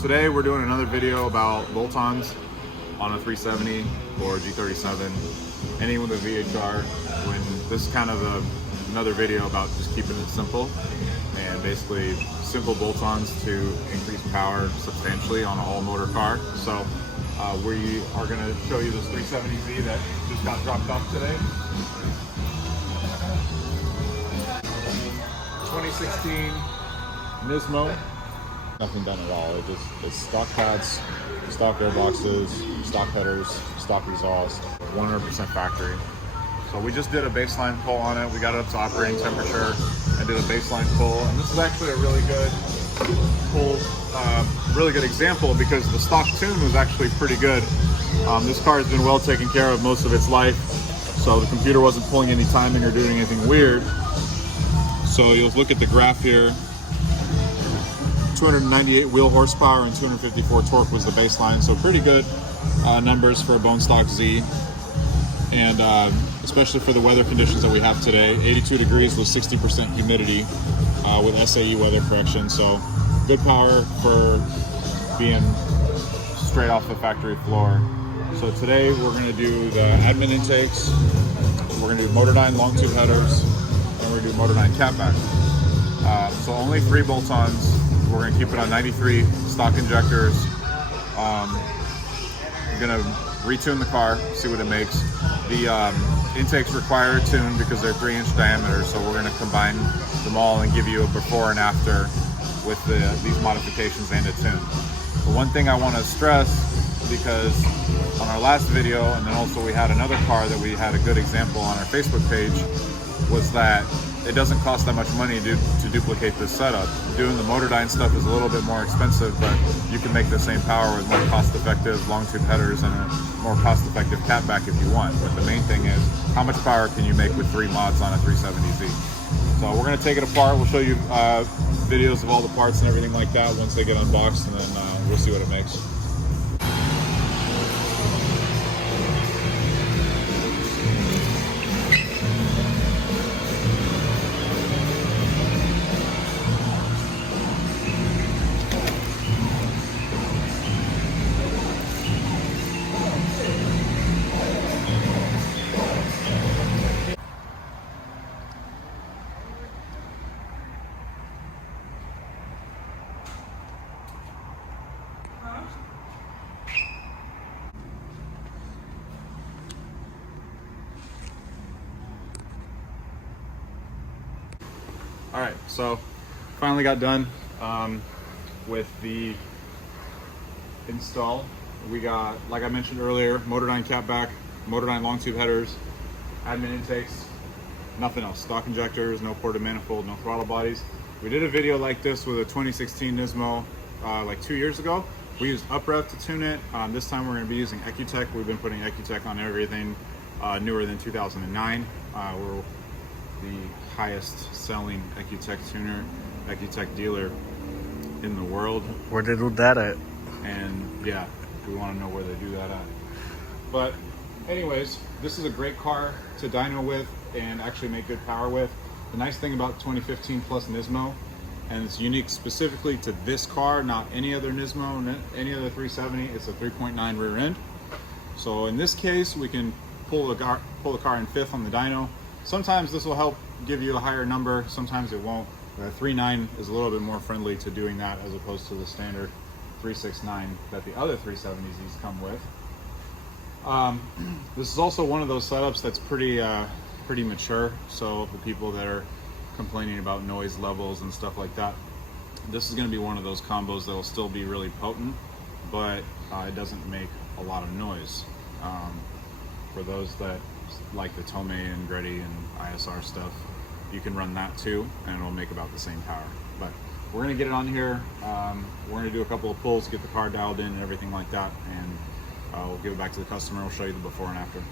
Today we're doing another video about bolt-ons on a 370 or G37, anything with a VHR. When this is kind of another video about just keeping it simple and basically simple bolt-ons to increase power substantially on an all-motor car. So we are going to show you this 370Z that just got dropped off today. 2016 Nismo. Nothing done at all. It's stock pads, stock airboxes, stock headers, stock exhaust, 100% factory. So we just did a baseline pull on it. We got it up to operating temperature and did a baseline pull. And this is actually a really good pull, really good example because the stock tune was actually pretty good. This car has been well taken care of most of its life, so the computer wasn't pulling any timing or doing anything weird. So you'll look at the graph here. 298 wheel horsepower and 254 torque was the baseline, so pretty good numbers for a bone stock Z. And especially for the weather conditions that we have today, 82 degrees with 60% humidity with SAE weather correction, so good power for being straight off the factory floor. So today we're going to do the admin intakes, we're going to do Motordyne long tube headers, and we're going to do Motordyne catback. So only 3 bolt-ons. We're going to keep it on 93 stock injectors. I'm going to retune the car, see what it makes. The intakes require a tune because they're 3-inch diameter, so we're going to combine them all and give you a before and after with these modifications and a tune. The one thing I want to stress, because on our last video, and then also we had another car that we had a good example on our Facebook page, was that it doesn't cost that much money to duplicate this setup. Doing the Motordyne stuff is a little bit more expensive, but you can make the same power with more cost-effective long tube headers and a more cost-effective catback if you want. But the main thing is, how much power can you make with 3 mods on a 370Z? So we're going to take it apart. We'll show you videos of all the parts and everything like that once they get unboxed, and then we'll see what it makes. All right, so finally got done with the install. We got, like I mentioned earlier, Motordyne catback, Motordyne long tube headers, admin intakes, nothing else. Stock injectors, no ported manifold, no throttle bodies. We did a video like this with a 2016 Nismo like 2 years ago. We used UpRev to tune it. This time we're going to be using EcuTech. We've been putting EcuTech on everything newer than 2009. We're the highest selling EcuTech tuner, EcuTech dealer in the world. Where they do that at? And yeah, we want to know where they do that at. But anyways, this is a great car to dyno with and actually make good power with. The nice thing about 2015 plus Nismo, and it's unique specifically to this car, not any other Nismo, any other 370, it's a 3.9 rear end. So in this case, we can pull the car in 5th on the dyno. Sometimes this will help give you a higher number, sometimes it won't. The 3.9 is a little bit more friendly to doing that as opposed to the standard 3.69 that the other 370Zs come with. This is also one of those setups that's pretty mature, so the people that are complaining about noise levels and stuff like that, this is going to be one of those combos that will still be really potent, but it doesn't make a lot of noise. For those that like the Tomei and Greddy and ISR stuff, you can run that too and it'll make about the same power. But we're going to get it on here, we're going to do a couple of pulls, get the car dialed in and everything like that, and we'll give it back to the customer. We'll show you the before and after.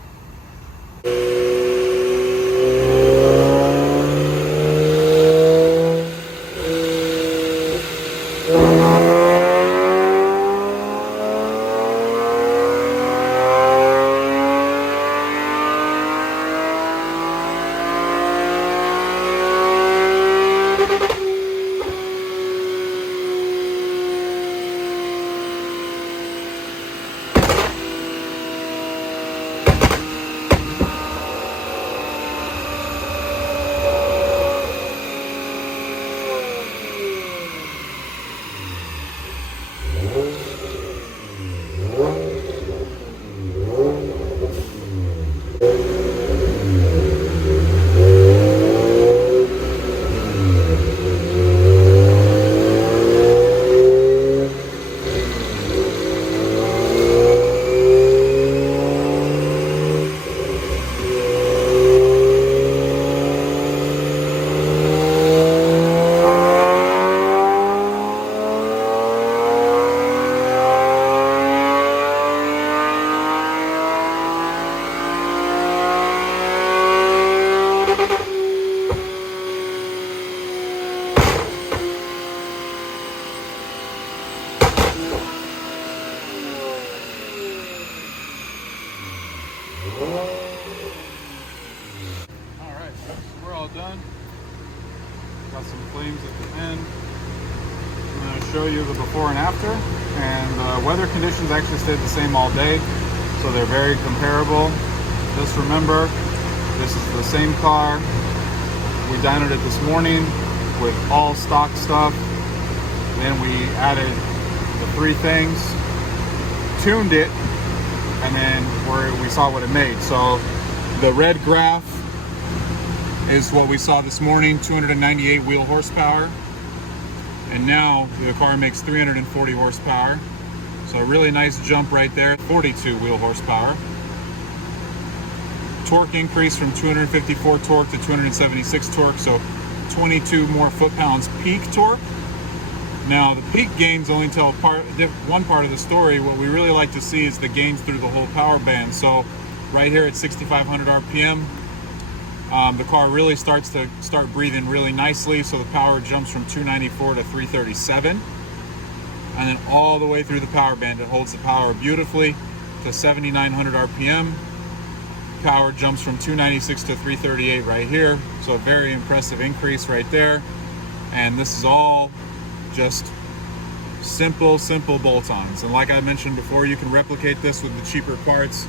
Alright, so we're all done. Got some flames at the end. I'm going to show you the before and after. And weather conditions actually stayed the same all day, so they're very comparable. Just remember, this is the same car. We dyno'd it this morning with all stock stuff. Then we added the 3 things, tuned it, and then we saw what it made. So the red graph is what we saw this morning, 298 wheel horsepower. And now the car makes 340 horsepower. So a really nice jump right there, 42 wheel horsepower. Torque increase from 254 torque to 276 torque, so 22 more foot-pounds peak torque. Now the peak gains only tell one part of the story. What we really like to see is the gains through the whole power band. So right here at 6,500 RPM, the car really starts to breathing really nicely. So the power jumps from 294 to 337, and then all the way through the power band, it holds the power beautifully to 7,900 RPM. Power jumps from 296 to 338 right here. So a very impressive increase right there. And this is all just simple bolt-ons. And like I mentioned before, you can replicate this with the cheaper parts.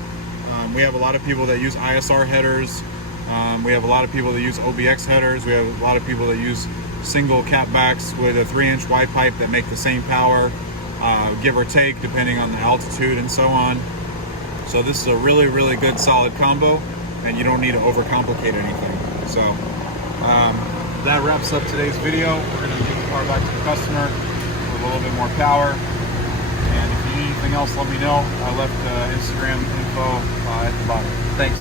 We have a lot of people that use ISR headers. We have a lot of people that use OBX headers. We have a lot of people that use single catbacks with a 3-inch Y pipe that make the same power, give or take, depending on the altitude and so on. So this is a really good solid combo, and you don't need to overcomplicate anything. So that wraps up today's video. We're going to give the car back to the customer with a little bit more power. And if you need anything else, let me know. I left Instagram info